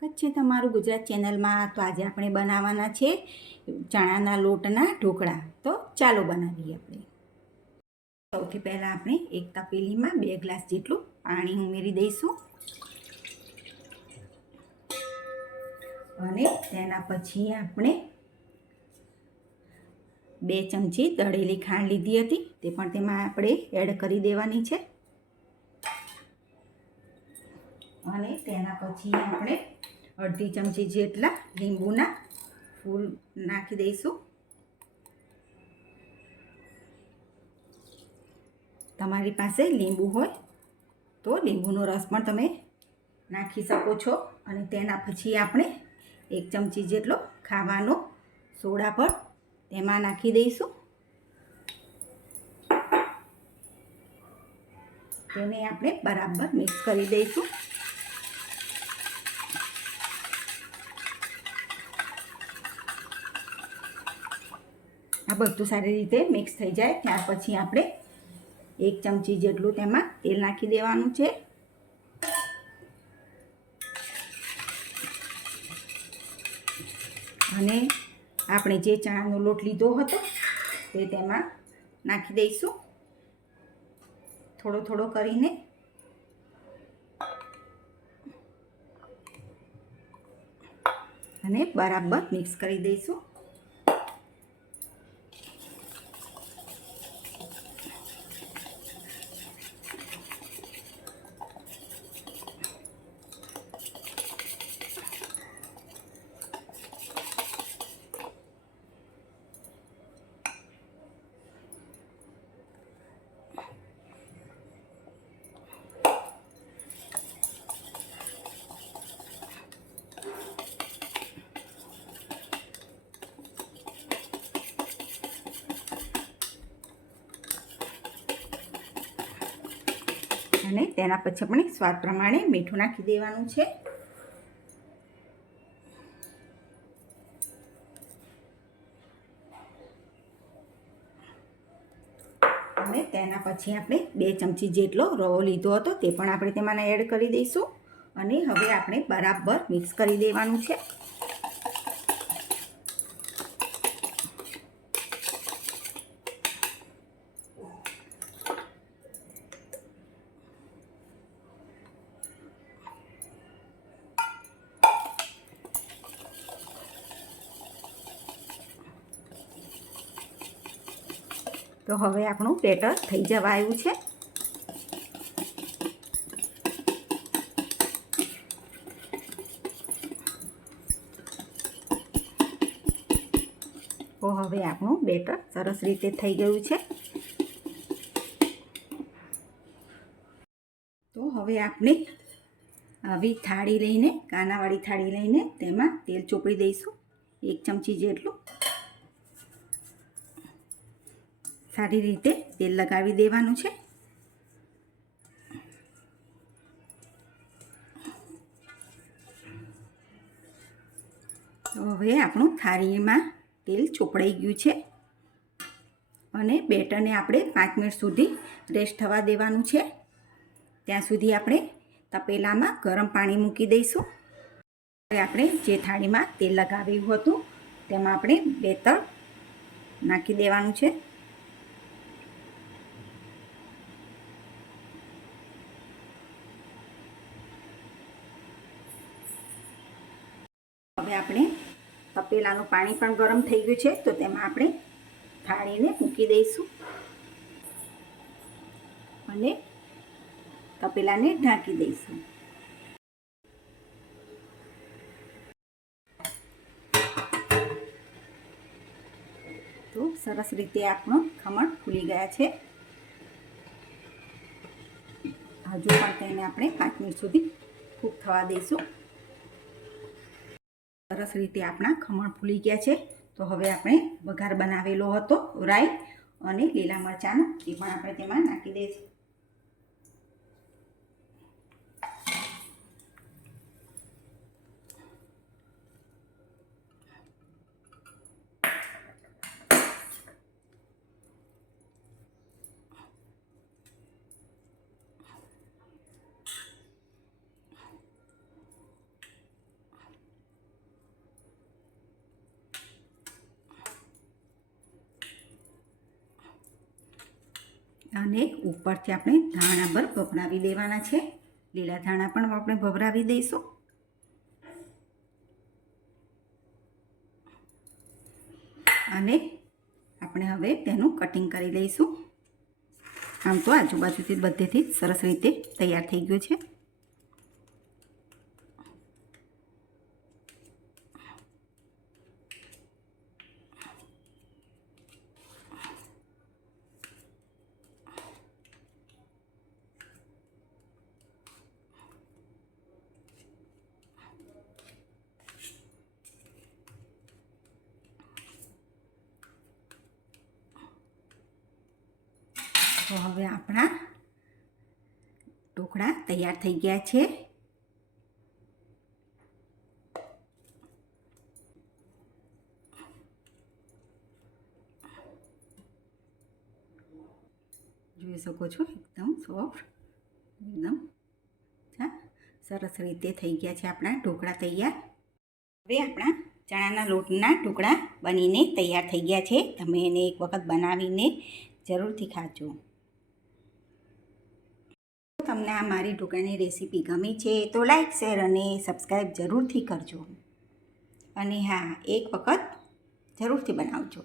સ્વાગત છે તમારું ગુજરાત ચેનલમાં। તો આજે આપણે બનાવવાના છે ચણાના લોટના ઢોકળા। તો ચાલો બનાવીએ। આપણે સૌથી પહેલાં આપણે એક તપેલીમાં 2 ગ્લાસ જેટલું પાણી ઉમેરી દઈશું અને તેના પછી આપણે 2 ચમચી દળેલી ખાંડ લીધી હતી, તે પણ તેમાં આપણે એડ કરી દેવાની છે અને તેના પછી આપણે અડધી ચમચી જેટલા લીંબુના ફૂલ નાખી દઈશું। તમારી પાસે લીંબુ હોય તો લીંબુનો રસ પણ તમે નાખી શકો છો અને તેના પછી આપણે 1 ચમચી જેટલો ખાવાનો સોડા પણ તેમાં નાખી દઈશું। તેને આપણે બરાબર મિક્સ કરી દઈશું। આ બધું સારી રીતે મિક્સ થઈ જાય ત્યાર પછી આપણે 1 ચમચી જેટલું તેમાં તેલ નાખી દેવાનું છે અને આપણે જે ચણાનો લોટ લીધો હતો તે તેમાં નાખી દઈશું થોડો થોડો કરીને અને બરાબર મિક્સ કરી દઈશું। અને તેના પછી આપણે સ્વાદ પ્રમાણે મીઠું નાખી દેવાનું છે અને તેના પછી આપણે 2 ચમચી જેટલો રવો લીધો હતો તે પણ આપણે તેમાં એડ કરી દઈશું અને હવે આપણે બરાબર મિક્સ કરી દેવાનું છે। તો હવે આપણું બેટર થઈ જવા આવ્યું છે। તો હવે આપણું બેટર સરસ રીતે થઈ ગયું છે। તો હવે આપણે આવી થાળી લઈને કાનાવાળી થાળી લઈને તેમાં તેલ ચોપડી દઈશું 1 ચમચી જેટલું। સારી રીતે તેલ લગાવી દેવાનું છે તો હવે આપણું થાળીમાં તેલ ચોપડાઈ ગયું છે અને બેટરને આપણે 5 મિનિટ સુધી રેસ્ટ થવા દેવાનું છે। ત્યાં સુધી આપણે તપેલામાં ગરમ પાણી મૂકી દઈશું। હવે આપણે જે થાળીમાં તેલ લગાવ્યું હતું તેમાં આપણે બેટર નાખી દેવાનું છે હવે આપણે તપેલાનું પાણી પણ ગરમ થઈ ગયું છે તો તેમાં આપણે થાળીને મૂકી દઈશું અને તપેલાને ઢાંકી દઈશું। તો સરસ રીતે આપણું ખમણ ફૂલી ગયા છે। હજુ પણ તેને આપણે 5 મિનિટ સુધી કૂક થવા દઈશું। સરસ રીતે આપણા ખમણ ફૂલી ગયા છે તો હવે આપણે વઘાર બનાવેલો હતો રાઈ અને લીલા મરચાંનો એ પણ આપણે તેમાં નાખી દઈશું। અને ઉપરથી આપણે ધાણા પર ભભરાવી દેવાના છે. લીલા ધાણા પણ આપણે ભભરાવી દઈશું. અને આપણે હવે તેનું કટિંગ કરી લઈશું. આમ તો આજુબાજુથી બધેથી સરસ રીતે તૈયાર થઈ ગયું છે. તો હવે આપણા ઢોકળા તૈયાર થઈ ગયા છે. જોઈ શકો છો એકદમ સોફ્ટ, એકદમ સરસ રીતે થઈ ગયા છે આપણા ઢોકળા તૈયાર. હવે આપણા ચણાના લોટના ઢોકળા બનીને તૈયાર થઈ ગયા છે. તમે એને એક વખત બનાવીને જરૂરથી ખાજો. તમને આ મારી ઢોકળાની રેસીપી ગમી છે તો લાઈક, શેર અને સબસ્ક્રાઈબ જરૂરથી કરજો. અને હા, એક વખત જરૂરથી બનાવજો.